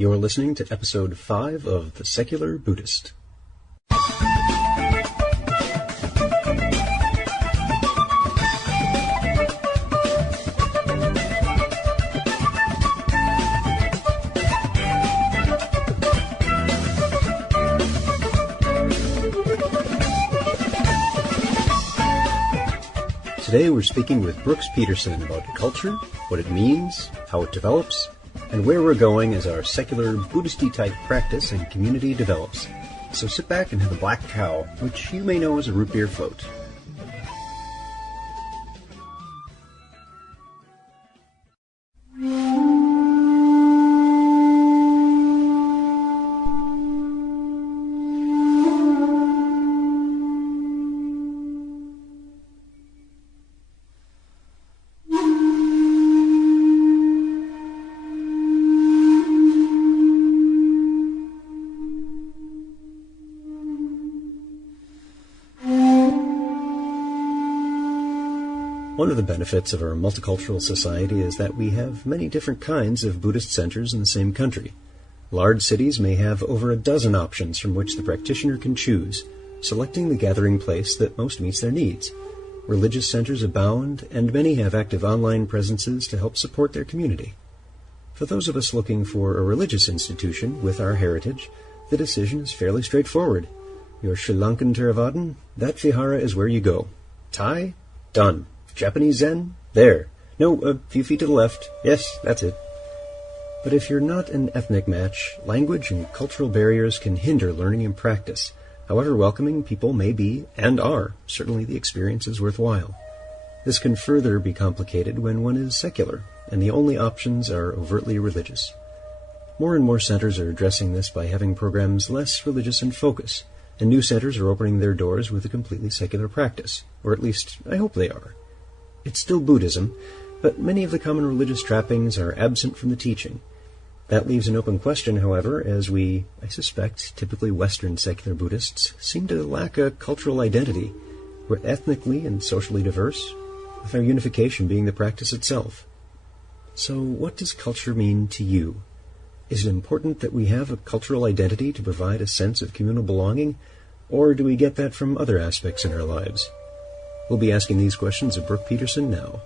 You're listening to episode 5 of The Secular Buddhist. Today we're speaking with Brooks Peterson about culture, what it means, how it develops, and where we're going as our secular Buddhist-y type practice and community develops. So sit back and have a black cow, which you may know as a root beer float. One of the benefits of our multicultural society is that we have many different kinds of Buddhist centers in the same country. Large cities may have over a dozen options from which the practitioner can choose, selecting the gathering place that most meets their needs. Religious centers abound, and many have active online presences to help support their community. For those of us looking for a religious institution with our heritage, the decision is fairly straightforward. Your Sri Lankan Theravadan, that vihara is where you go. Thai? Done. Japanese Zen? There. No, a few feet to the left. Yes, that's it. But if you're not an ethnic match, language and cultural barriers can hinder learning and practice. However welcoming people may be, and are, certainly the experience is worthwhile. This can further be complicated when one is secular, and the only options are overtly religious. More and more centers are addressing this by having programs less religious in focus, and new centers are opening their doors with a completely secular practice, or at least, I hope they are. It's still Buddhism, but many of the common religious trappings are absent from the teaching. That leaves an open question, however, as we, I suspect, typically Western secular Buddhists, seem to lack a cultural identity. We're ethnically and socially diverse, with our unification being the practice itself. So what does culture mean to you? Is it important that we have a cultural identity to provide a sense of communal belonging, or do we get that from other aspects in our lives? We'll be asking these questions of Brooke Peterson now.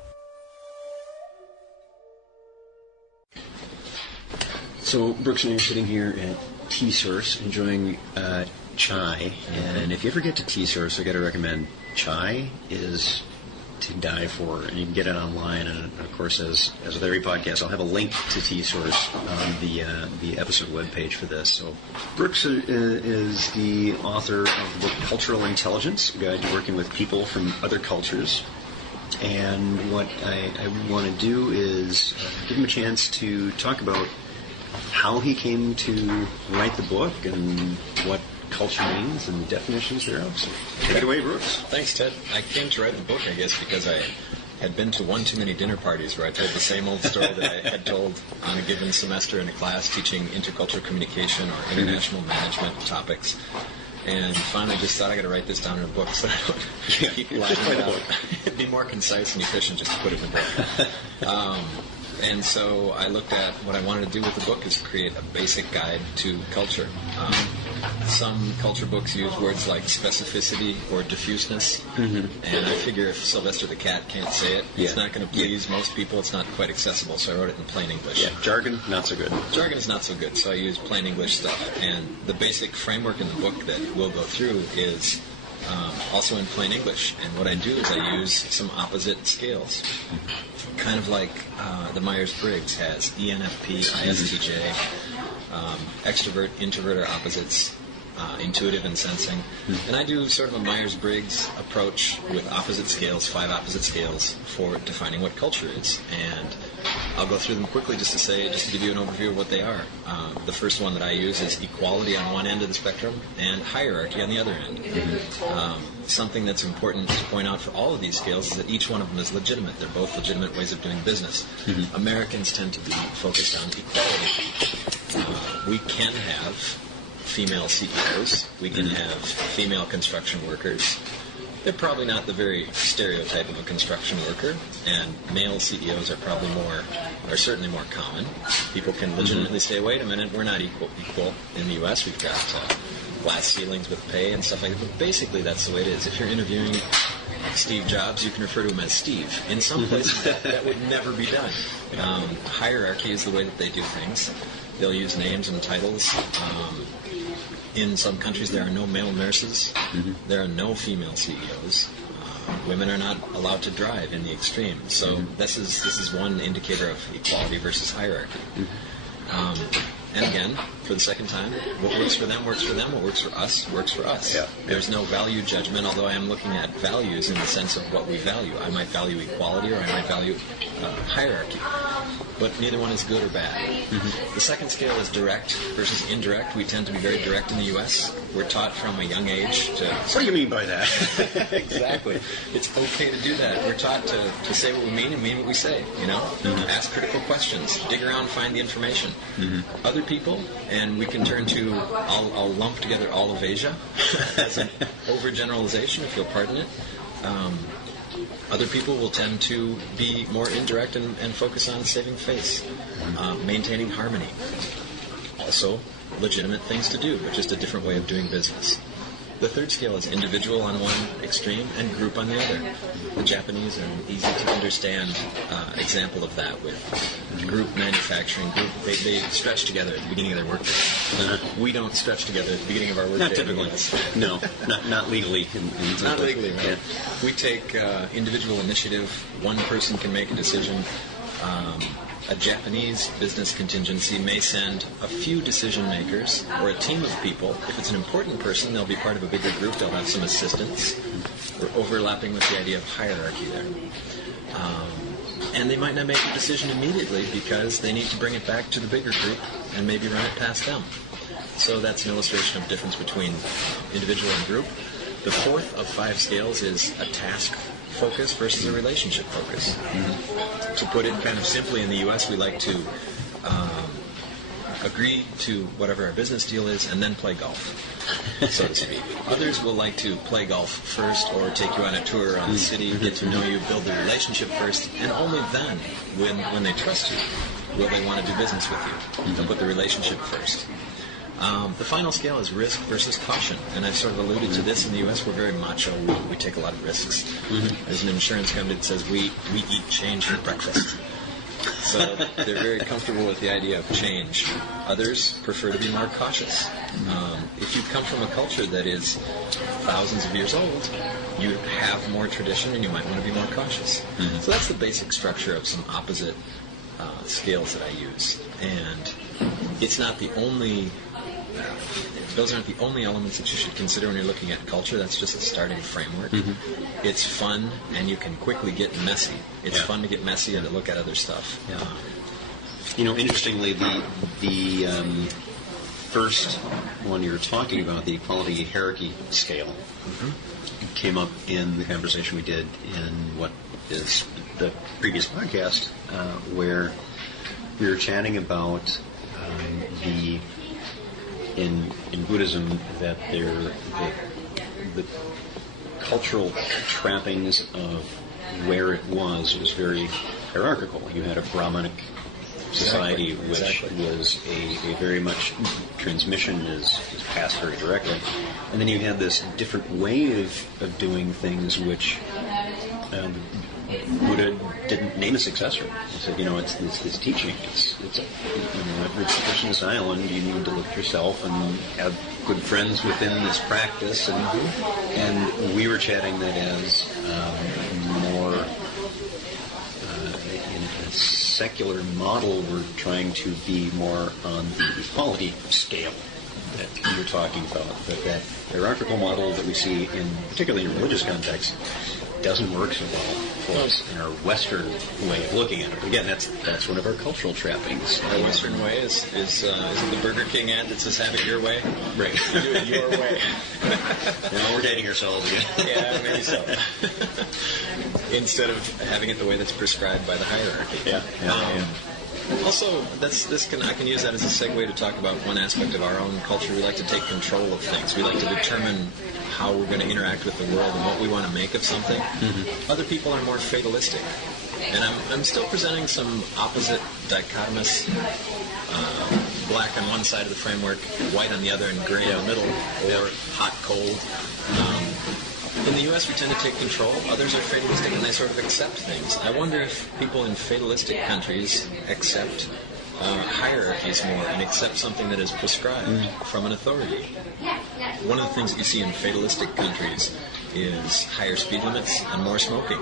So, Brooks and I are sitting here at Tea Source enjoying chai. And if you ever get to Tea Source, I got to recommend chai is to die for. And you can get it online. And, of course, as with every podcast, I'll have a link to Tea Source on the episode webpage for this. So, Brooks is the author of the book Cultural Intelligence, a guide to working with people from other cultures. And what I want to do is give him a chance to talk about how he came to write the book and what culture means and definitions thereof. So take it away, Brooks. Thanks, Ted. I came to write the book, I guess, because I had been to one too many dinner parties where I told the same old story that I had told on a given semester in a class teaching intercultural communication or international management topics. And finally just thought I got to write this down in a book so I don't keep lying about it. It'd be more concise and efficient just to put it in a book. And so I looked at what I wanted to do with the book is create a basic guide to culture. Some culture books use words like specificity or diffuseness, and I figure if Sylvester the cat can't say it, it's not going to please most people. It's not quite accessible, so I wrote it in plain English. Yeah, jargon, not so good. Jargon is not so good, so I use plain English stuff. And the basic framework in the book that we'll go through is also in plain English. And what I do is I use some opposite scales. Kind of like the Myers-Briggs has ENFP, ISTJ, extrovert, introvert are opposites, intuitive and sensing. And I do sort of a Myers-Briggs approach with opposite scales, 5 opposite scales for defining what culture is. And I'll go through them quickly just to give you an overview of what they are. The first one that I use is equality on one end of the spectrum and hierarchy on the other end. Something that's important to point out for all of these scales is that each one of them is legitimate. They're both legitimate ways of doing business. Americans tend to be focused on equality. We can have female CEOs. We can have female construction workers. They're probably not the very stereotype of a construction worker, and male CEOs are certainly more common. People can legitimately say, wait a minute, we're not equal. In the U.S., we've got glass ceilings with pay and stuff like that, but basically that's the way it is. If you're interviewing Steve Jobs, you can refer to him as Steve. In some places, that would never be done. Hierarchy is the way that they do things. They'll use names and titles. In some countries, there are no male nurses. There are no female CEOs. Women are not allowed to drive in the extreme. So this is one indicator of equality versus hierarchy. And again, for the second time, what works for them works for them. What works for us works for us. Yeah. There's no value judgment, although I am looking at values in the sense of what we value. I might value equality or I might value hierarchy. But neither one is good or bad. The second scale is direct versus indirect. We tend to be very direct in the U.S. We're taught from a young age to... What do you mean by that? Exactly. It's okay to do that. We're taught to say what we mean and mean what we say, you know? Ask critical questions. Dig around, find the information. Other people, and we can turn to, I'll lump together all of Asia as an overgeneralization, if you'll pardon it. Other people will tend to be more indirect and focus on saving face, maintaining harmony. Also, legitimate things to do, but just a different way of doing business. The third scale is individual on one extreme and group on the other. The Japanese are an easy-to-understand example of that with group manufacturing. They stretch together at the beginning of their workday. We don't stretch together at the beginning of our workday. Not typically. No, not legally. Not legally, right? Yeah. We take individual initiative. One person can make a decision. A Japanese business contingency may send a few decision makers or a team of people. If it's an important person, they'll be part of a bigger group. They'll have some assistants. We're overlapping with the idea of hierarchy there. And they might not make a decision immediately because they need to bring it back to the bigger group and maybe run it past them. So that's an illustration of difference between individual and group. The fourth of 5 scales is a task focus versus a relationship focus. To put it kind of simply, in the U.S., we like to agree to whatever our business deal is and then play golf, so to speak. Others will like to play golf first or take you on a tour around the city, get to know you, build the relationship first, and only then, when they trust you, will they want to do business with you. They'll put the relationship first. The final scale is risk versus caution, and I've sort of alluded to this. In the U.S., we're very macho. We take a lot of risks. There's an insurance company that says we eat change for breakfast. So they're very comfortable with the idea of change. Others prefer to be more cautious. If you come from a culture that is thousands of years old, you have more tradition and you might want to be more cautious. So that's the basic structure of some opposite scales that I use. And it's not the only... those aren't the only elements that you should consider when you're looking at culture. That's just a starting framework. It's fun, and you can quickly get messy. It's fun to get messy and to look at other stuff. Interestingly, the first one you were talking about, the equality hierarchy scale, came up in the conversation we did in what is the previous podcast, where we were chatting about in Buddhism that the cultural trappings of where it was very hierarchical. You had a Brahmanic society, which was a very much transmission is passed very directly, and then you had this different way of doing things, which Buddha didn't name a successor. He said, it's teaching. It's every person on this island, you need to look at yourself and have good friends within this practice. And we were chatting that as more in a secular model, we're trying to be more on the equality scale that you're talking about. That hierarchical model that we see, particularly in religious context, doesn't work so well for us in our Western way of looking at it. Again, that's one of our cultural trappings. Our Western way is it the Burger King ad that says "Have it your way"? Right. Do it your way. Now we're dating ourselves again. Yeah, maybe so. Instead of having it the way that's prescribed by the hierarchy. Also, I can use that as a segue to talk about one aspect of our own culture. We like to take control of things. We like to determine how we're going to interact with the world and what we want to make of something. Other people are more fatalistic. And I'm still presenting some opposite dichotomous, black on one side of the framework, white on the other, and gray in the middle, or hot, cold. In the U.S., we tend to take control. Others are fatalistic, and they sort of accept things. I wonder if people in fatalistic countries accept hierarchies more and accept something that is prescribed from an authority. One of the things that you see in fatalistic countries is higher speed limits and more smoking.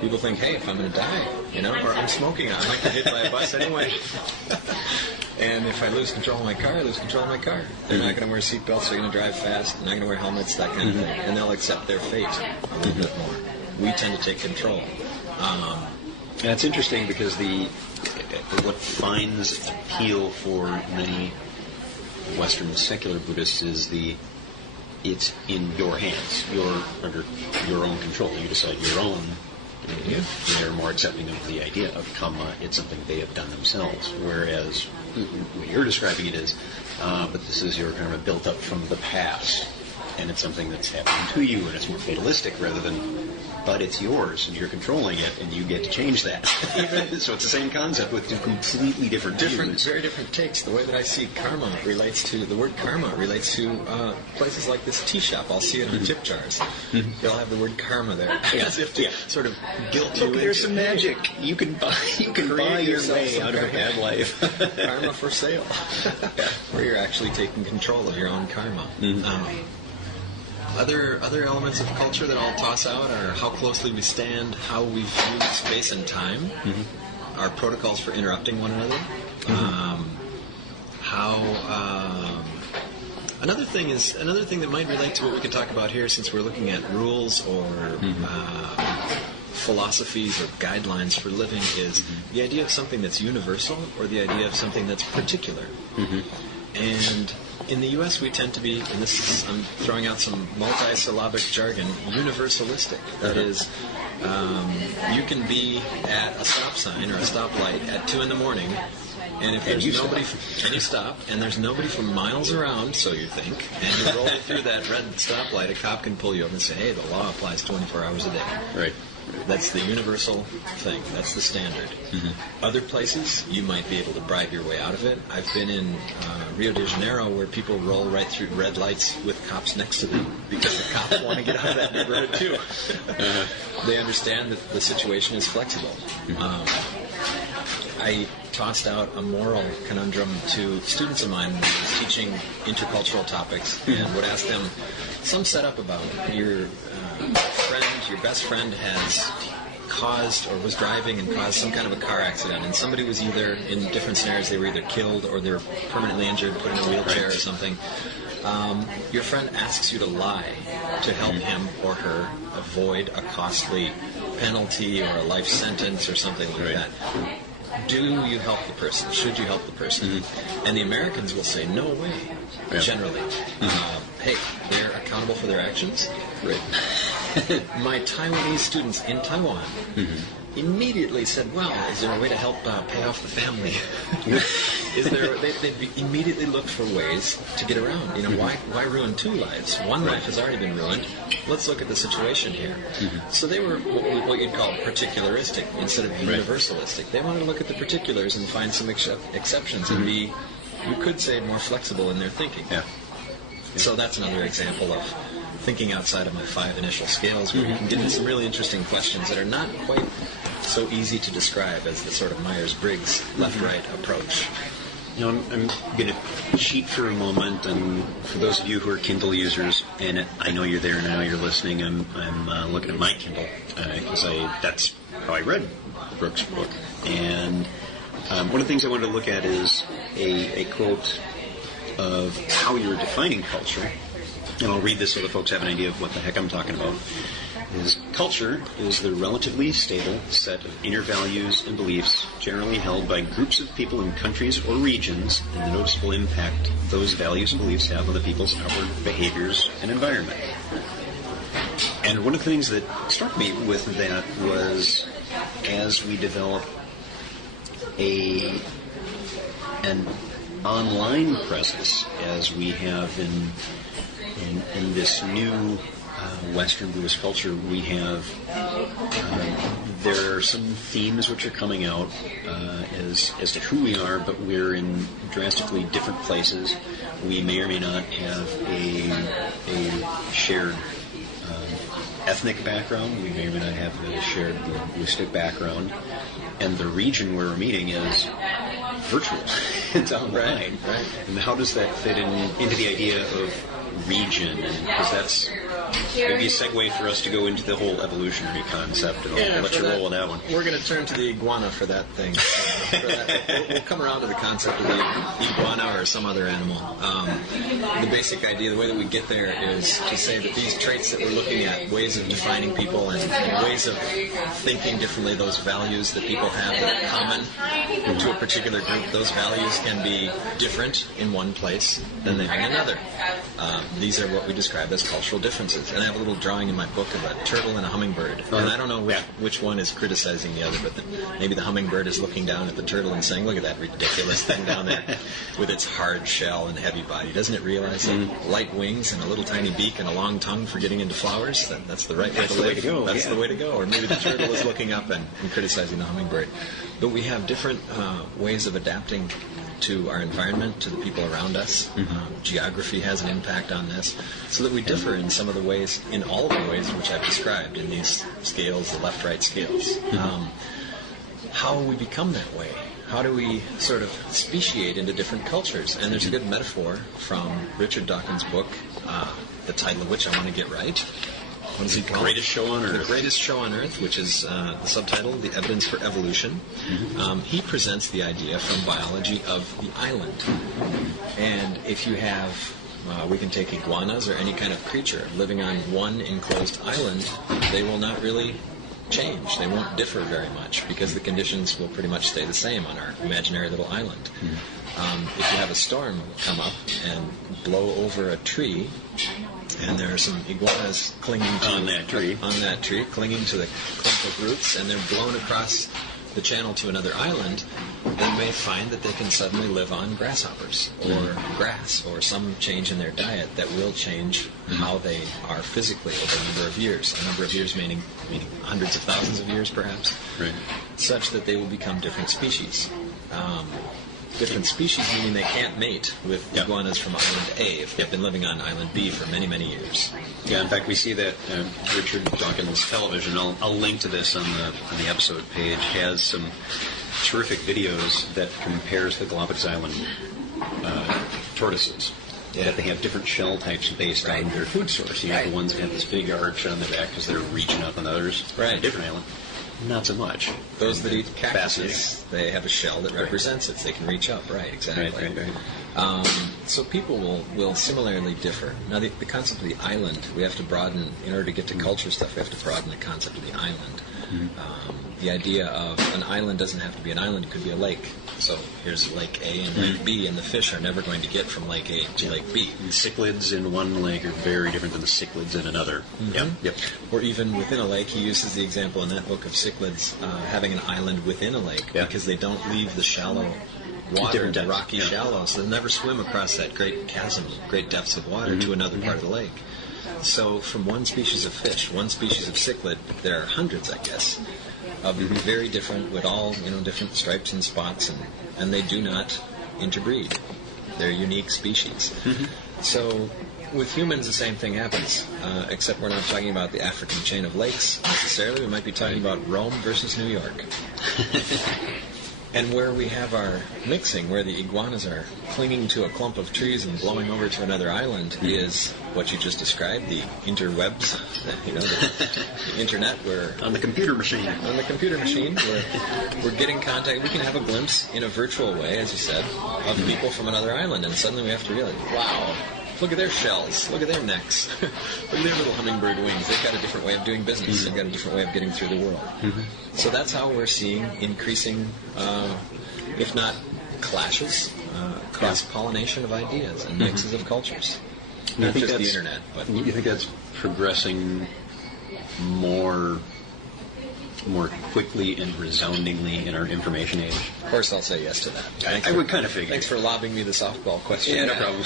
People think, hey, if I'm going to die, or I'm smoking, I might get hit by a bus anyway. And if I lose control of my car, I lose control of my car. They're not going to wear seatbelts, they're going to drive fast, they're not going to wear helmets, that kind of thing. And they'll accept their fate a little bit more. We tend to take control. That's interesting because what finds appeal for many Western secular Buddhists is it's in your hands. You're under your own control. You decide your own. They're more accepting of the idea of karma. It's something they have done themselves. Whereas what you're describing it is, but this is your karma built up from the past, and it's something that's happening to you, and it's more fatalistic rather than, but it's yours, and you're controlling it, and you get to change that. So it's the same concept with two completely different views. Very different takes. The way that I see karma relates to, the word karma relates to places like this tea shop. I'll see it on tip jars. They'll have the word karma there, as if to sort of guilt you into. There's some magic. You can buy your way out of a bad life. Karma for sale. Where you're actually taking control of your own karma. Other elements of culture that I'll toss out are how closely we stand, how we view space and time, our protocols for interrupting one another, another thing that might relate to what we can talk about here, since we're looking at rules or philosophies or guidelines for living, is the idea of something that's universal or the idea of something that's particular. And in the U.S., we tend to be, and I'm throwing out some multi-syllabic jargon, universalistic. That is, you can be at a stop sign or a stoplight at 2 a.m, and if there's nobody, and you stop, and there's nobody for miles around, so you think, and you roll through that red stoplight, a cop can pull you over and say, hey, the law applies 24 hours a day. Right. That's the universal thing. That's the standard. Other places, you might be able to bribe your way out of it. I've been in Rio de Janeiro where people roll right through red lights with cops next to them because the cops want to get out of that neighborhood too. They understand that the situation is flexible. I tossed out a moral conundrum to students of mine when I was teaching intercultural topics and would ask them some setup about your best friend has caused or was driving and caused some kind of a car accident, and somebody was either, in different scenarios, they were either killed or they were permanently injured, put in a wheelchair or something. Your friend asks you to lie to help him or her avoid a costly penalty or a life sentence or something like that. Do you help the person? Should you help the person? And the Americans will say, no way, generally. Hey, they're accountable for their actions? Right. My Taiwanese students in Taiwan immediately said, well, is there a way to help pay off the family? They immediately looked for ways to get around. Why ruin 2 lives? One life has already been ruined. Let's look at the situation here. So they were what you'd call particularistic instead of universalistic. They wanted to look at the particulars and find some exceptions and be, you could say, more flexible in their thinking. So that's another example of thinking outside of my 5 initial scales, where we can get into some really interesting questions that are not quite so easy to describe as the sort of Myers-Briggs left-right approach. I'm going to cheat for a moment, and for those of you who are Kindle users, and I know you're there and I know you're listening, I'm looking at my Kindle, because that's how I read Brooks' book. And one of the things I wanted to look at is a quote of how you're defining culture. And I'll read this so the folks have an idea of what the heck I'm talking about. Culture is the relatively stable set of inner values and beliefs generally held by groups of people in countries or regions, and the noticeable impact those values and beliefs have on the people's outward behaviors and environment. And one of the things that struck me with that was, as we develop an online presence as we have in this new Western Buddhist culture. We have there are some themes which are coming out as to who we are, but we're in drastically different places. We may or may not have a shared ethnic background. We may or may not have a shared linguistic background. And the region where we're meeting is virtual. It's online. Right. And how does that fit into the idea of region? Because that's maybe a segue for us to go into the whole evolutionary concept, and I'll let you roll on that one. We're going to turn to the iguana for that thing. We'll come around to the concept of the iguana or some other animal. The basic idea, the way that we get there, is to say that these traits that we're looking at, ways of defining people and ways of thinking differently, those values that people have that are common to a particular group, those values can be different in one place than they are in another. These are what we describe as cultural differences. And I have a little drawing in my book of a turtle and a hummingbird. And I don't know which one is criticizing the other, but maybe the hummingbird is looking down at the turtle and saying, look at that ridiculous thing down there with its hard shell and heavy body. Doesn't it realize that light wings and a little tiny beak and a long tongue for getting into flowers, that's the right way to live? That's the way to go. Or maybe the turtle is looking up and criticizing the hummingbird. But we have different ways of adapting to our environment, to the people around us. Geography has an impact on this, so that we differ in some of the ways, in all of the ways in which I've described in these scales, the left-right scales. How we become that way? How do we sort of speciate into different cultures? And there's a good metaphor from Richard Dawkins' book, the title of which I want to get right. What is he called? The Greatest Show on Earth. The Greatest Show on Earth, which is the subtitle, The Evidence for Evolution. He presents the idea from biology of the island. And if you have, we can take iguanas or any kind of creature living on one enclosed island, they will not really change. They won't differ very much because the conditions will pretty much stay the same on our imaginary little island. If you have a storm come up and blow over a tree, and there are some iguanas clinging on that tree, clinging to the clump of roots, and they're blown across the channel to another island, they may find that they can suddenly live on grasshoppers or grass or some change in their diet that will change how they are physically over a number of years. A number of years meaning hundreds of thousands of years, perhaps, such that they will become different species. Different species meaning they can't mate with iguanas from Island A if they've been living on Island B for many, many years. Yeah, in fact, we see that Richard Dawkins Television, I'll link to this on the episode page, has some terrific videos that compares the Galapagos Island tortoises. That they have different shell types based on their food source. You have the ones that have this big arch on their back because they're reaching up on others. Right. Different island. Not so much. Those that eat cactuses, they have a shell that represents it. They can reach up. Right, exactly. Right. So people will similarly differ. Now, the concept of the island, we have to broaden, in order to get to culture stuff, we have to broaden the concept of the island. The idea of an island doesn't have to be an island, it could be a lake. So here's Lake A and Lake B, and the fish are never going to get from Lake A to Lake B. The cichlids in one lake are very different than the cichlids in another. Yep. Or even within a lake, he uses the example in that book of cichlids having an island within a lake because they don't leave the shallow water, the rocky shallows. So they'll never swim across that great chasm, great depths of water to another part of the lake. So from one species of fish, one species of cichlid, there are hundreds, I guess, of very different, with all different stripes and spots, and they do not interbreed. They're unique species. So with humans, the same thing happens, except we're not talking about the African chain of lakes necessarily. We might be talking about Rome versus New York. And where we have our mixing, where the iguanas are clinging to a clump of trees and blowing over to another island, is what you just described, the interwebs, the internet. Where on the computer machine. On the computer machine, we're getting contact. We can have a glimpse in a virtual way, as you said, of people from another island, and suddenly we have to realize, wow, look at their shells, look at their necks, look at their little hummingbird wings. They've got a different way of doing business. They've got a different way of getting through the world. So that's how we're seeing increasing, if not clashes, cross-pollination of ideas and mixes of cultures. Not just the internet, but you think that's progressing more quickly and resoundingly in our information age? course, I'll say yes to that. I would kind of figure. Thanks for lobbing me the softball question. Yeah, no problem.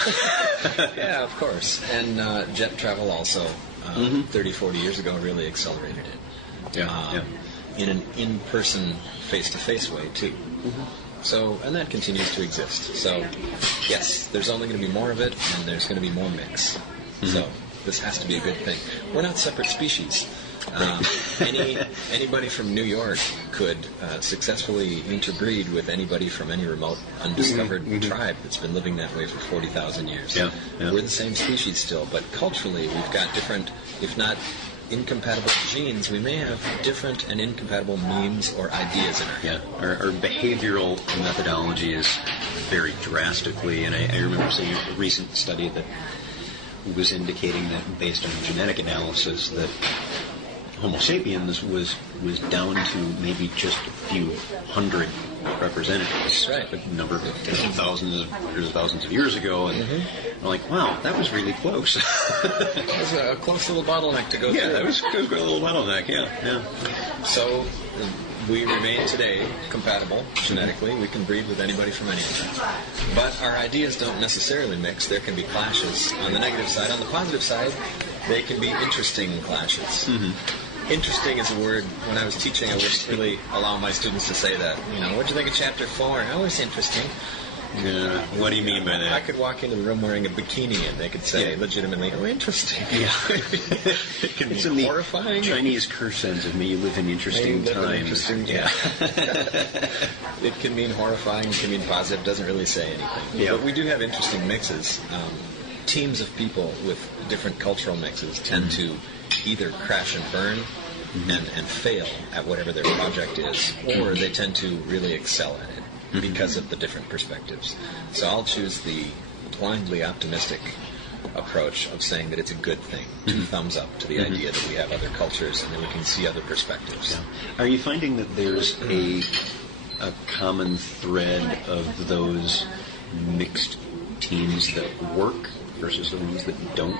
Yeah, of course. And jet travel also, 30, 40 years ago, really accelerated it. Yeah. In an in-person, face-to-face way, too. So, and that continues to exist. So, yes, there's only going to be more of it, and there's going to be more mix. So, this has to be a good thing. We're not separate species. Anybody from New York could successfully interbreed with anybody from any remote, undiscovered tribe that's been living that way for 40,000 years. Yeah. We're the same species still, but culturally we've got different, if not incompatible genes, we may have different and incompatible memes or ideas in our head. Yeah, our behavioral methodology is very drastically, and I remember seeing a recent study that was indicating that based on genetic analysis that Homo sapiens was down to maybe just a few hundred representatives, right. a number of thousands of years ago, and I'm like, wow, that was really close. It was a close little bottleneck to go through. Yeah, that was a little bottleneck, yeah. So we remain today compatible genetically. We can breed with anybody from anywhere. But our ideas don't necessarily mix. There can be clashes on the negative side. On the positive side, they can be interesting clashes. Interesting is a word. When I was teaching, I wouldn't really allow my students to say that. What'd you think of chapter 4? Oh, it was interesting. Yeah. What do you mean by that? I could walk into the room wearing a bikini and they could say legitimately, oh, interesting. Yeah. It can It's be in the horrifying. Chinese curse sense of me, you live in interesting times. Yeah. It can mean horrifying, it can mean positive, doesn't really say anything. Yeah. But we do have interesting mixes. Teams of people with different cultural mixes tend to either crash and burn and fail at whatever their project is, or they tend to really excel at it because of the different perspectives. So I'll choose the blindly optimistic approach of saying that it's a good thing. 2 thumbs up to the idea that we have other cultures and that we can see other perspectives. Yeah. Are you finding that there's a common thread of those mixed teams that work versus the ones that don't?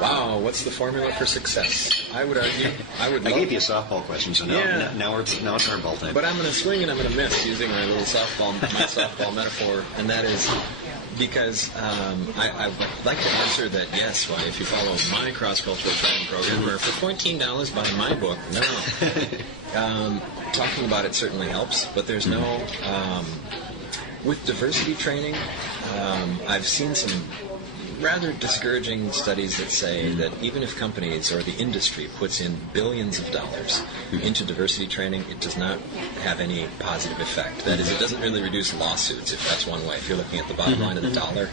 Wow, what's the formula for success? I would argue. I gave you a softball question, so now it's hardball time. But I'm going to swing and I'm going to miss using my softball metaphor, and that is because I would like to answer that yes. Why, if you follow my cross-cultural training program, or for $14 buy my book, no. Talking about it certainly helps, but there's no. With diversity training, I've seen some rather discouraging studies that say that even if companies or the industry puts in billions of dollars into diversity training, it does not have any positive effect. That is, it doesn't really reduce lawsuits, if that's one way. If you're looking at the bottom line of the dollar,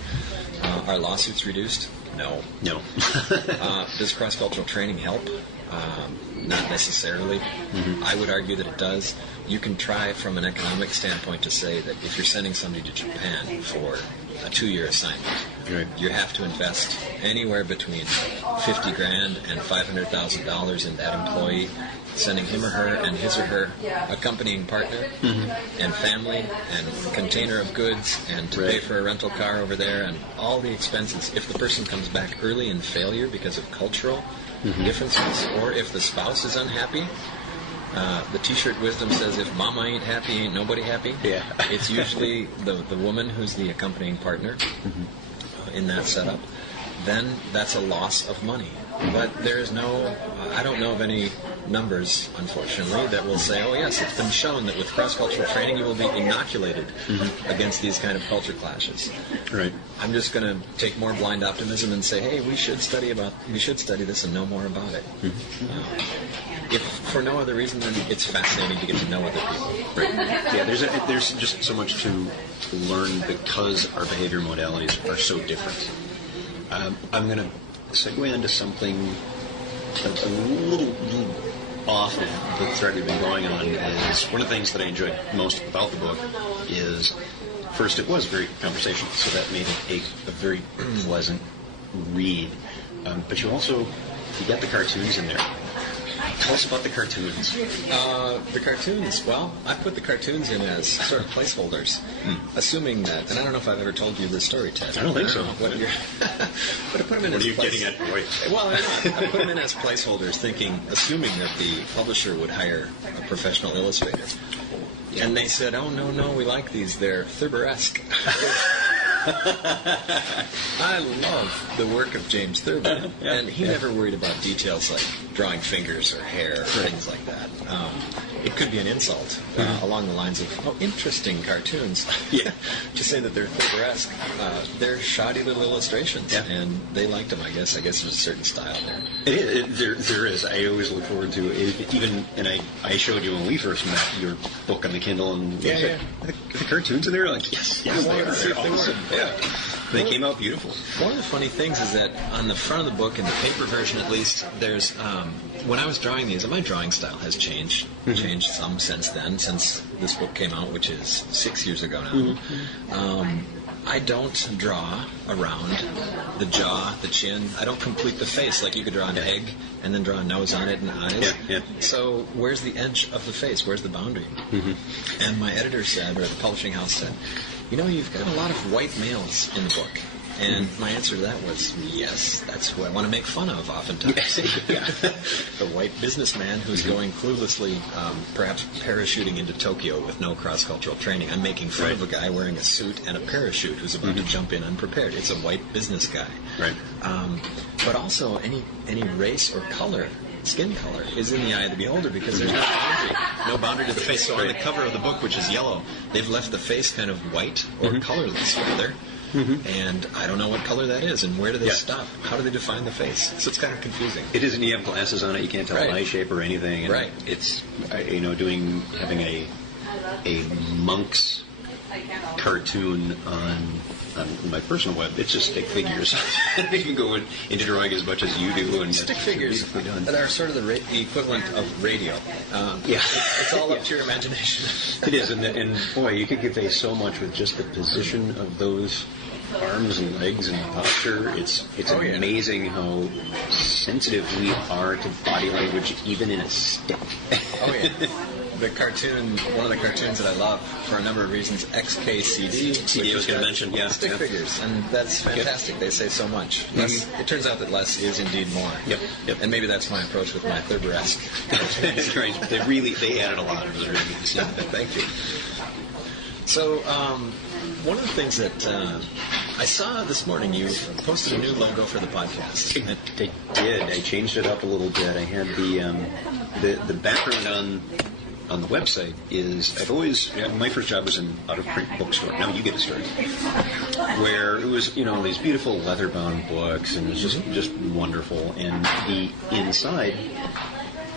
are lawsuits reduced? No. Does cross-cultural training help? Not necessarily. I would argue that it does. You can try from an economic standpoint to say that if you're sending somebody to Japan for a 2-year assignment, you have to invest anywhere between $50,000 and $500,000 in that employee, sending him or her and his or her accompanying partner and family and container of goods and to pay for a rental car over there and all the expenses. If the person comes back early in failure because of cultural differences, or if the spouse is unhappy, the T-shirt wisdom says if mama ain't happy, ain't nobody happy. Yeah. It's usually the woman who's the accompanying partner in that setup. Then that's a loss of money. But there is no, I don't know of any numbers, unfortunately, that will say, oh yes, it's been shown that with cross-cultural training you will be inoculated against these kind of culture clashes. Right. I'm just going to take more blind optimism and say, hey, we should study this and know more about it. If for no other reason than it's fascinating to get to know other people. Right. Yeah, there's just so much to learn because our behavior modalities are so different. I'm going to segue into something that's a little off of the thread we've been going on. Is one of the things that I enjoyed most about the book is, first, it was very conversational, so that made it a very pleasant read. But you got the cartoons in there. Tell us about the cartoons. The cartoons, well, I put the cartoons in as sort of placeholders, assuming that, and I don't know if I've ever told you this story, Ted. I don't think so. But I put them in what are you getting at? Wait. Well, I put them in as placeholders, assuming that the publisher would hire a professional illustrator. And they said, "Oh, no, we like these. They're Thurber-esque." I love the work of James Thurber, and he never worried about details like drawing fingers or hair or things like that. It could be an insult along the lines of, "Oh, interesting cartoons." To say that they're Thurber-esque. They're shoddy little illustrations, and they liked them, I guess. I guess there's a certain style there. There is. I always look forward to it. Even, and I showed you when we first met your book on the Kindle, and Yeah. Are the cartoons in there? Like, yes, I wanted they to are. see if they were. Awesome. Yeah. They came out beautiful. One of the funny things is that on the front of the book, in the paper version at least, there's when I was drawing these, and my drawing style has changed some since then, since this book came out, which is 6 years ago now. I don't draw around the jaw, the chin. I don't complete the face like you could draw an egg and then draw a nose on it and eyes. So where's the edge of the face? Where's the boundary? And my editor said, or the publishing house said, "You've got a lot of white males in the book." And my answer to that was, yes, that's who I want to make fun of oftentimes. The white businessman who's going cluelessly, perhaps parachuting into Tokyo with no cross-cultural training. I'm making fun of a guy wearing a suit and a parachute who's about to jump in unprepared. It's a white business guy. Right. But also, any race or color, skin color, is in the eye of the beholder because there's no boundary to the face. So on the cover of the book, which is yellow, they've left the face kind of white or colorless, rather. And I don't know what color that is, and where do they stop? How do they define the face? So it's kind of confusing. It is, and you have glasses on it. You can't tell eye shape or anything. And it's having a monk's cartoon on my personal web. It's just stick figures. You can go into drawing as much as you do, and stick figures that are sort of the equivalent of radio. It's all up to your imagination. It is, and boy, you could convey so much with just the position of those arms and legs and posture. It's amazing how sensitive we are to body language, even in a stick. The cartoon, one of the cartoons that I love for a number of reasons, XKCD. I was going to mention, stick figures, and that's fantastic. They say so much. It turns out that less is indeed more. Yep. And maybe that's my approach with my Thurber-esque. That's right. They added a lot. It was really good to see. Thank you. So, one of the things that I saw this morning, you posted a new logo for the podcast. I did. I changed it up a little bit. I had the background on the website is I've always my first job was in out-of-print bookstore. Now you get to start where it was these beautiful leather-bound books, and it was just wonderful. And the inside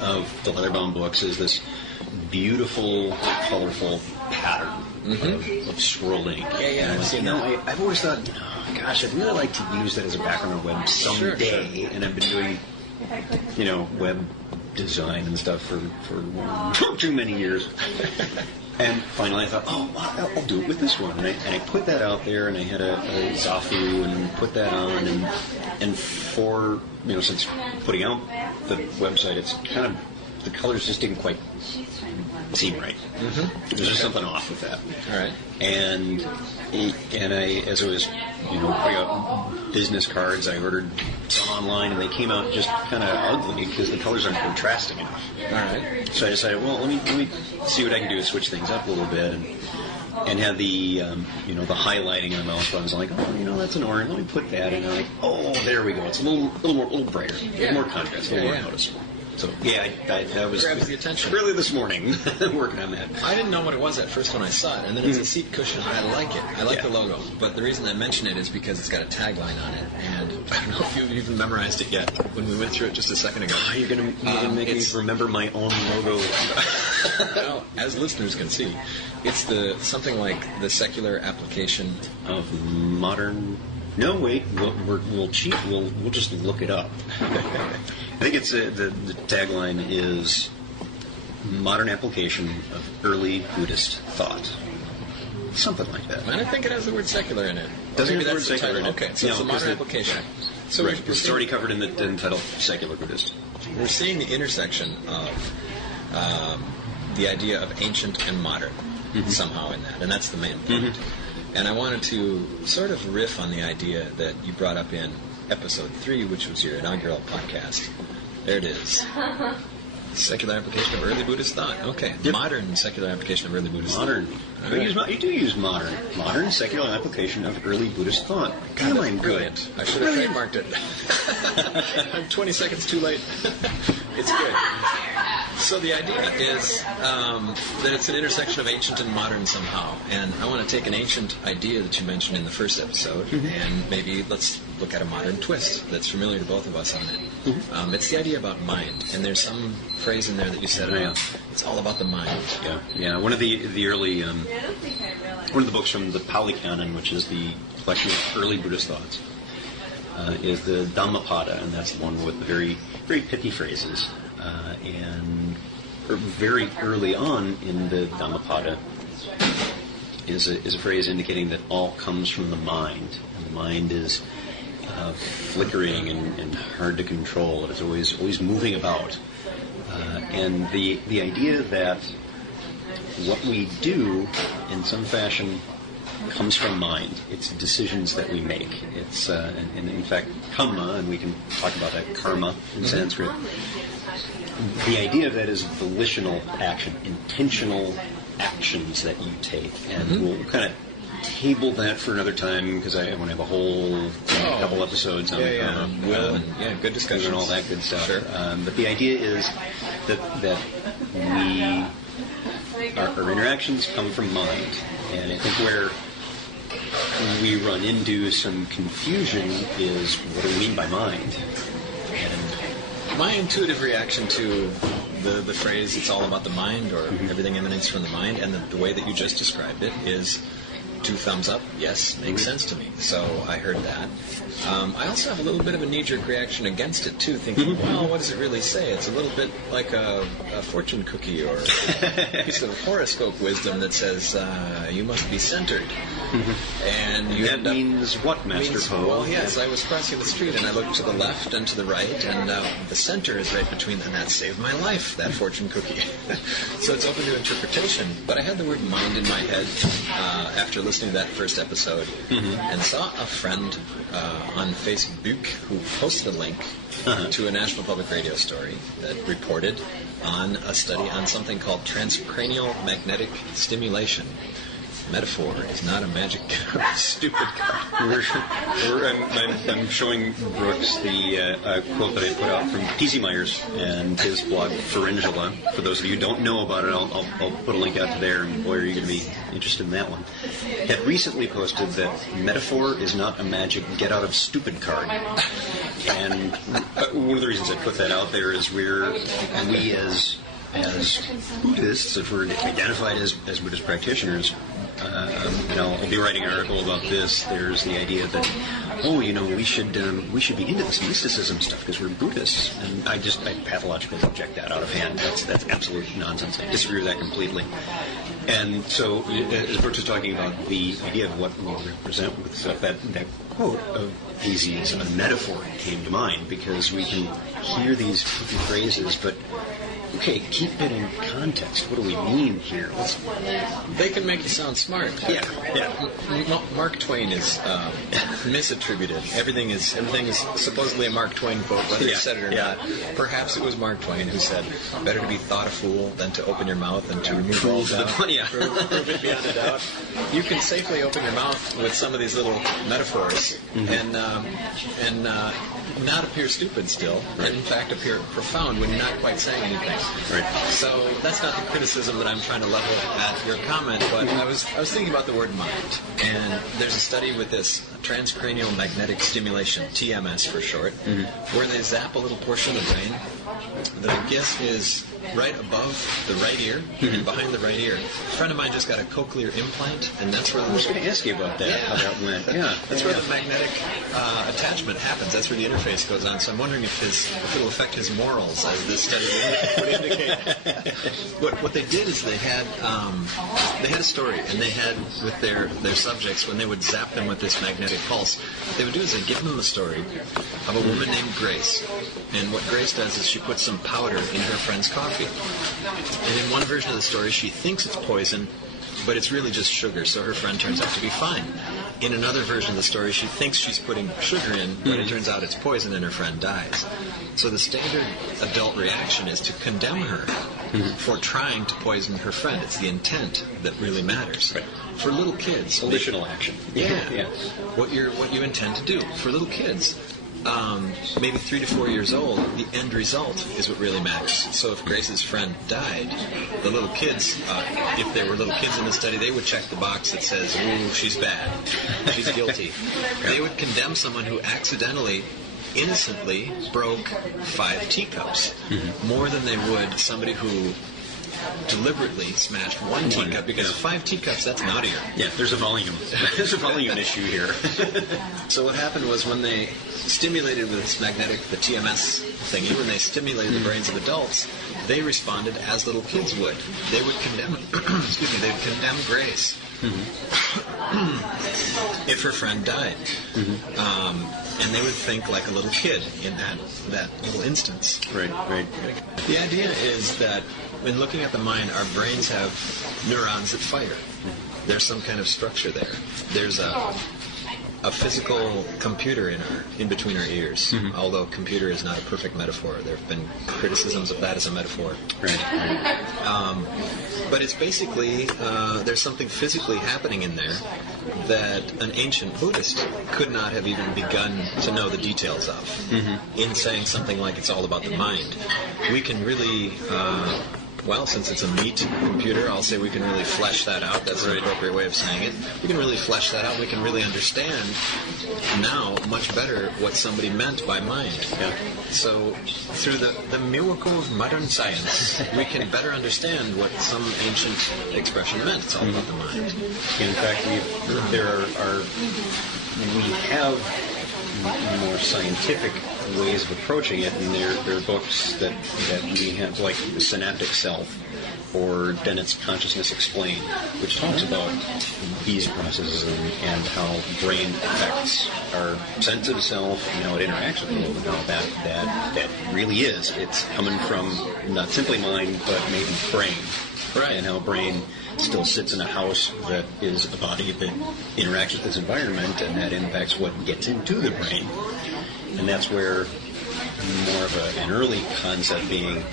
of the leather-bound books is this beautiful, colorful pattern of scrolling. I've seen that. I've always thought, gosh, I'd really like to use that as a background on web someday. And I've been doing, web design and stuff for too many years. And finally I thought, I'll do it with this one. And I put that out there, and I had a Zafu and put that on. And for, since putting out the website, it's kind of, the colors just didn't quite seem right. There's just something off with that. All right. And I, as I was, putting out business cards, I ordered some online, and they came out just kind of ugly because the colors aren't contrasting enough. All right. So I decided, well, let me see what I can do to switch things up a little bit, and had the the highlighting on the mouse buttons. I'm like, that's an orange. Let me put that in. I'm like, there we go. It's a little brighter, a little more contrast, a little more noticeable. So that was grabs the attention. Really this morning, working on that. I didn't know what it was at first when I saw it, and then it's a seat cushion. I like it. I like the logo, but the reason I mention it is because it's got a tagline on it, and I don't know if you've even memorized it yet. When we went through it just a second ago, you're going to make me remember my own logo. Well, as listeners can see, it's something like the secular application of modern. No, wait. We'll cheat. We'll just look it up. I think it's the tagline is modern application of early Buddhist thought. Something like that. And I think it has the word secular in it. Doesn't have the word secular in it. Okay, so it's a modern application. So right. It's already covered in the title, secular Buddhist. We're seeing the intersection of the idea of ancient and modern somehow in that, and that's the main point. And I wanted to sort of riff on the idea that you brought up in episode 3, which was your inaugural podcast. There it is. Secular application of early Buddhist thought. Okay. Yep. Modern secular application of early Buddhist Modern. thought. You do use modern. Modern secular application of early Buddhist thought. Damn, I'm good. Brilliant. I should have trademarked it. I'm 20 seconds too late. It's good. So the idea is that it's an intersection of ancient and modern somehow. And I want to take an ancient idea that you mentioned in the first episode, and maybe let's look at a modern twist that's familiar to both of us on it. It's the idea about mind. And there's some phrase in there that you said, it's all about the mind. Yeah. One of the early, one of the books from the Pali Canon, which is the collection of early Buddhist thoughts, is the Dhammapada, and that's the one with the very, very pithy phrases. And very early on in the Dhammapada is a phrase indicating that all comes from the mind. And the mind is flickering and hard to control. It's always moving about. And the idea that what we do in some fashion comes from mind. It's decisions that we make. It's and in fact kamma, and we can talk about that, karma in Sanskrit. The idea of that is volitional action, intentional actions that you take, and we'll kind of table that for another time because I want to have a whole couple episodes on karma. Good discussion and all that good stuff. Sure. But the idea is that our interactions come from mind, and I think where we run into some confusion is what do we mean by mind? And my intuitive reaction to the phrase "it's all about the mind" or "everything emanates from the mind" and the way that you just described it is 2 thumbs up. Yes, makes sense to me. So I heard that. I also have a little bit of a knee-jerk reaction against it too, thinking, well, what does it really say? It's a little bit like a fortune cookie or a piece of horoscope wisdom that says you must be centered. And you that means what, Master Poe? Well, yes, I was crossing the street and I looked to the left and to the right, and the center is right between them. That saved my life, that fortune cookie. So it's open to interpretation. But I had the word mind in my head after listening to that first episode, and saw a friend on Facebook who posted a link to a National Public Radio story that reported on a study on something called transcranial magnetic stimulation. Metaphor is not a magic stupid card. I'm showing Brooks the quote that I put out from PC Myers and his blog Pharyngula. For those of you who don't know about it, I'll put a link out to there, and boy, are you going to be interested in that one. Had recently posted that metaphor is not a magic get-out-of-stupid card. And one of the reasons I put that out there is we as Buddhists, if we're identified as Buddhist practitioners, I'll be writing an article about this. There's the idea that, we should be into this mysticism stuff because we're Buddhists, and I pathologically reject that out of hand. That's absolute nonsense. I disagree with that completely. And so, as Brooks was talking about the idea of what we represent with stuff, that quote of Hazy's, a metaphor came to mind because we can hear these phrases, but okay, keep it in context. What do we mean here? They can make you sound smart. Yeah. Mark Twain is misattributed. Everything is supposedly a Mark Twain quote, whether he said it or not. Perhaps it was Mark Twain who said, "Better to be thought a fool than to open your mouth and to remove all doubt." Prove it beyond a doubt. You can safely open your mouth with some of these little metaphors and not appear stupid still, and in fact appear profound when you're not quite saying anything. Right. So that's not the criticism that I'm trying to level at your comment, but I was thinking about the word mind, and there's a study with this transcranial magnetic stimulation, TMS for short, where they zap a little portion of the brain that I guess is right above the right ear and behind the right ear. A friend of mine just got a cochlear implant, and that's where I was going to ask you about that, how that went. Yeah, that's where the magnetic attachment happens. That's where the interface goes on. So I'm wondering if it'll affect his morals, as this study would indicate. What they did is they had a story, and they had with their subjects, when they would zap them with this magnetic pulse, what they would do is they'd give them the story of a woman named Grace. And what Grace does is she puts some powder in her friend's coffee. And in one version of the story, she thinks it's poison, but it's really just sugar, so her friend turns out to be fine. in another version of the story, she thinks she's putting sugar in, but it turns out it's poison and her friend dies. So the standard adult reaction is to condemn her for trying to poison her friend. It's the intent that really matters. Right. For little kids, Volitional action. yeah. What you intend to do. For little kids, maybe 3 to 4 years old, the end result is what really matters. So if Grace's friend died, the little kids, if there were little kids in the study, they would check the box that says, "Ooh, she's bad, she's guilty." They would condemn someone who accidentally, innocently broke 5 teacups, more than they would somebody who deliberately smashed 1 teacup, because 5 teacups, that's naughtier. Yeah, there's a volume. There's a volume issue here. So what happened was, when they stimulated with this the TMS thingy, when they stimulated the brains of adults, they responded as little kids would. They would condemn, they would condemn Grace if her friend died. And they would think like a little kid in that little instance. Right. The idea is that when looking at the mind, our brains have neurons that fire. There's some kind of structure there. There's a physical computer in between our ears. Although computer is not a perfect metaphor. There have been criticisms of that as a metaphor. Right. But it's basically, there's something physically happening in there that an ancient Buddhist could not have even begun to know the details of. In saying something like it's all about the mind, we can really, since it's a meat computer, I'll say we can really flesh that out. That's an appropriate way of saying it. We can really flesh that out. We can really understand now much better what somebody meant by mind. Yeah. So through the miracle of modern science, we can better understand what some ancient expression meant. It's all about the mind. In fact, we have more scientific ways of approaching it, and there are books that we have, like Synaptic Self or Dennett's Consciousness Explained, which talks about these processes and how brain affects our sensitive self and how it interacts with the world, and how that really is. It's coming from not simply mind, but maybe brain. Right. And how brain still sits in a house that is a body that interacts with this environment, and that impacts what gets into the brain. And that's where more of an early concept being,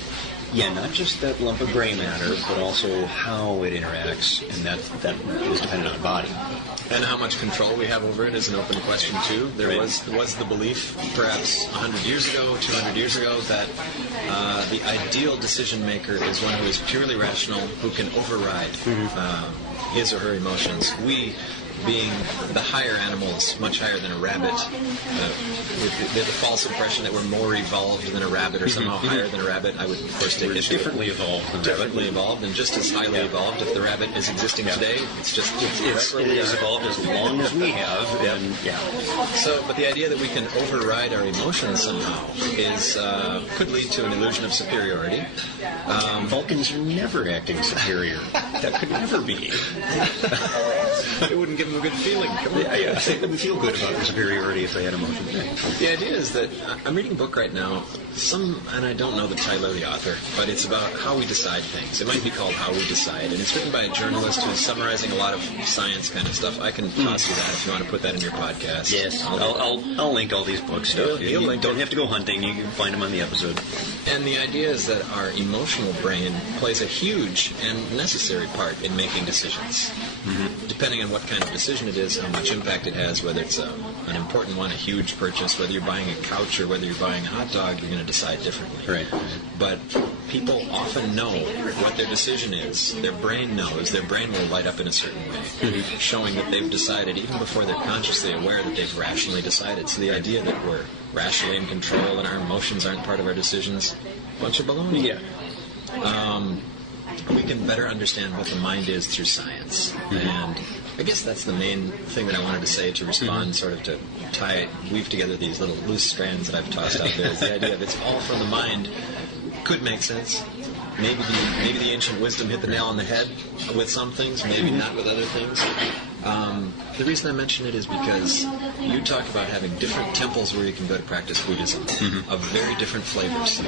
not just that lump of gray matter, but also how it interacts, and that is dependent on the body. And how much control we have over it is an open question, too. There was the belief, perhaps 100 years ago, 200 years ago, that the ideal decision maker is one who is purely rational, who can override his or her emotions. We, being the higher animals, much higher than a rabbit, with the false impression that we're more evolved than a rabbit, or somehow higher than a rabbit, I would, of course, take issue. Differently evolved than Differently evolved, and just as highly evolved. If the rabbit is existing today, it's just it is evolved as long as we have. And So, but the idea that we can override our emotions somehow is could lead to an illusion of superiority. Vulcans are never acting superior. That could never be. It wouldn't give them a good feeling. They would feel good about their superiority if they had emotions. The idea is that I'm reading a book right now, and I don't know the title of the author, but it's about how we decide things. It might be called How We Decide, and it's written by a journalist who's summarizing a lot of science kind of stuff. I can toss you that if you want to put that in your podcast. Yes, I'll link all these books. He'll link don't it. have to go hunting. You can find them on the episode. And the idea is that our emotional brain plays a huge and necessary part in making decisions. Depending on what kind of decision it is, how much impact it has, whether it's an important one, a huge purchase, whether you're buying a couch or whether you're buying a hot dog, you're going to decide differently. Right. But people often know what their decision is. Their brain knows. Their brain will light up in a certain way, showing that they've decided, even before they're consciously aware that they've rationally decided. So the idea that we're rationally in control and our emotions aren't part of our decisions, bunch of baloney. Yeah. We can better understand what the mind is through science. And I guess that's the main thing that I wanted to say to respond, sort of to weave together these little loose strands that I've tossed out there. Is the idea of it's all from the mind could make sense. Maybe the ancient wisdom hit the nail on the head with some things, maybe not with other things. The reason I mention it is because you talk about having different temples where you can go to practice Buddhism of very different flavors.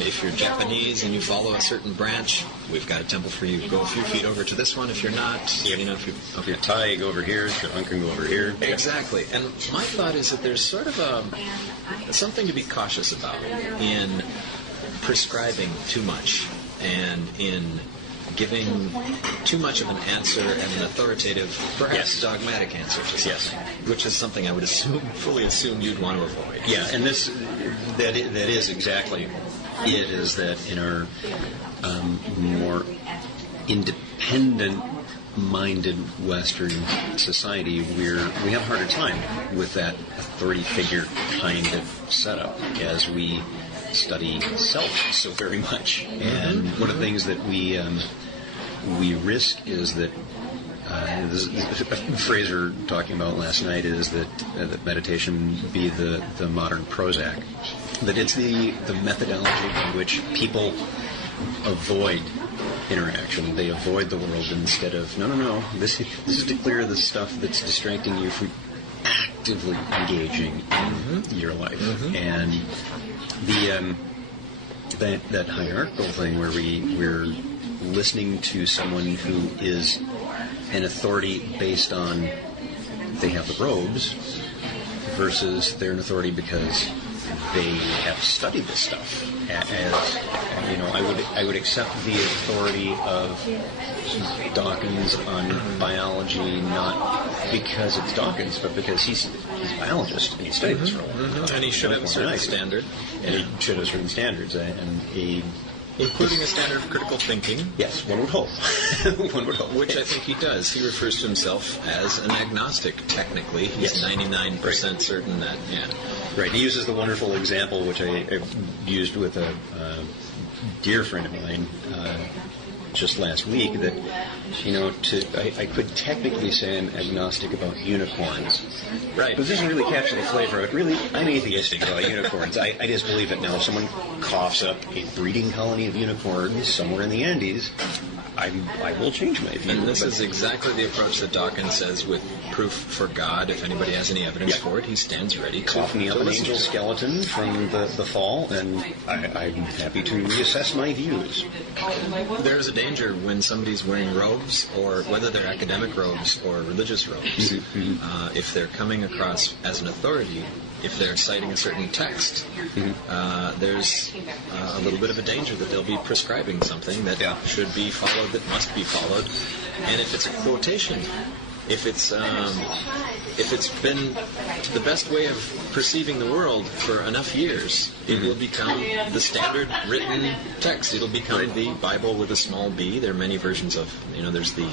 If you're Japanese and you follow a certain branch, we've got a temple for you. Go a few feet over to this one. If you're not, If you're Thai, you go over here. If you're Uncan, go over here. Exactly. And my thought is that there's sort of something to be cautious about in prescribing too much and in giving too much of an answer and an authoritative, perhaps dogmatic answer to something, which is something I would fully assume you'd want to avoid. Yeah, and that is exactly it, is that in our more independent-minded Western society, we have a harder time with that authority figure kind of setup as we study self so very much. And one of the things that we risk is that this is a phrase we were talking about last night, is that meditation be the modern Prozac. That it's the methodology by which people avoid interaction. They avoid the world instead of, no, this is to clear the stuff that's distracting you from actively engaging in your life. And that hierarchical thing where we're listening to someone who is an authority based on they have the robes versus they're an authority because they have studied this stuff. As you know, I would accept the authority of Dawkins on biology not because it's Dawkins, but because he's a biologist and he studied this for a long time. And he should have a certain standard. And he should have certain standards, including a standard of critical thinking. Yes, one would hope. One would hope. Which I think he does. He refers to himself as an agnostic, technically. He's 99% certain that, Right. He uses the wonderful example, which I used with a dear friend of mine just last week, that, I could technically say I'm agnostic about unicorns. Right. But this doesn't really capture the flavor of it. Really, I'm atheistic about unicorns. I just believe that now if someone coughs up a breeding colony of unicorns somewhere in the Andes, I will change my view. And this is exactly the approach that Dawkins says with proof for God. If anybody has any evidence for it, he stands ready to cough me up an angel skeleton from the fall, and I'm happy to reassess my views. There's a danger when somebody's wearing robes, or whether they're academic robes or religious robes, if they're coming across as an authority, if they're citing a certain text, there's a little bit of a danger that they'll be prescribing something that should be followed, that must be followed. And if it's a quotation, if it's been the best way of perceiving the world for enough years, it will become the standard written text. It'll become the Bible with a small b. There are many versions of, there's the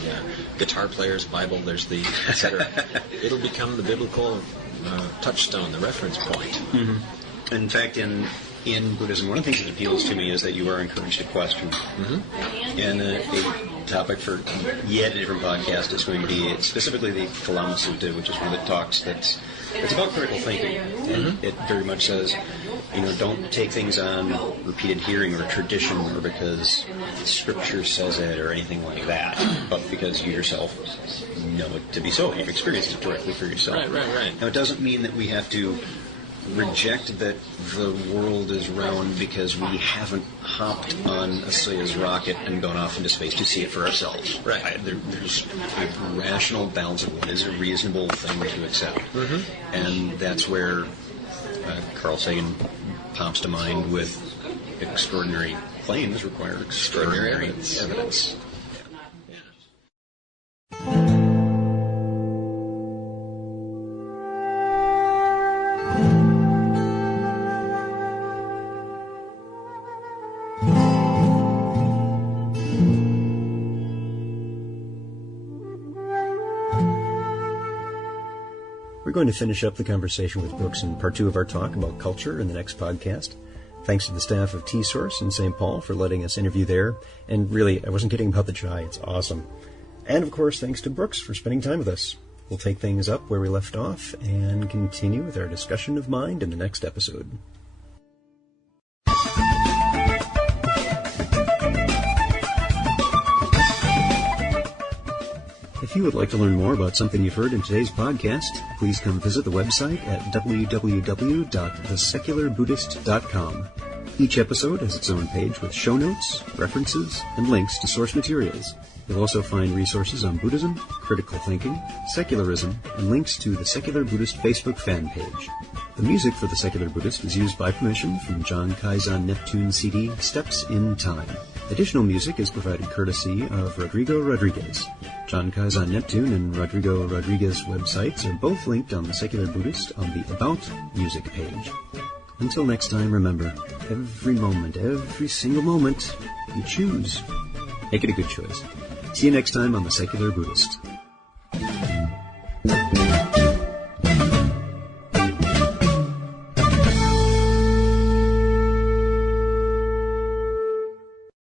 guitar player's Bible, there's the etc. It'll become the biblical touchstone, the reference point. In fact, in Buddhism, one of the things that appeals to me is that you are encouraged to question. And a topic for yet a different podcast is going to be specifically the Kalama Sutta, which is one that talks it's about critical thinking. And it very much says, don't take things on repeated hearing or tradition or because Scripture says it or anything like that, but because you yourself know it to be so. You've experienced it directly for yourself. Right. Now, it doesn't mean that we have to reject that the world is round because we haven't hopped on a Soyuz rocket and gone off into space to see it for ourselves. Right. There's a rational balance of what is a reasonable thing to accept. And that's where Carl Sagan pops to mind with extraordinary claims require extraordinary evidence. We're going to finish up the conversation with Brooks in part 2 of our talk about culture in the next podcast. Thanks to the staff of T-Source in St. Paul for letting us interview there. And really, I wasn't kidding about the chai. It's awesome. And of course, thanks to Brooks for spending time with us. We'll take things up where we left off and continue with our discussion of mind in the next episode. If you would like to learn more about something you've heard in today's podcast, please come visit the website at www.thesecularbuddhist.com. Each episode has its own page with show notes, references, and links to source materials. You'll also find resources on Buddhism, critical thinking, secularism, and links to the Secular Buddhist Facebook fan page. The music for The Secular Buddhist is used by permission from John Kaizen Neptune CD, Steps in Time. Additional music is provided courtesy of Rodrigo Rodriguez. John Kaizen Neptune and Rodrigo Rodriguez websites are both linked on The Secular Buddhist on the About Music page. Until next time, remember, every moment, every single moment, you choose. Make it a good choice. See you next time on The Secular Buddhist.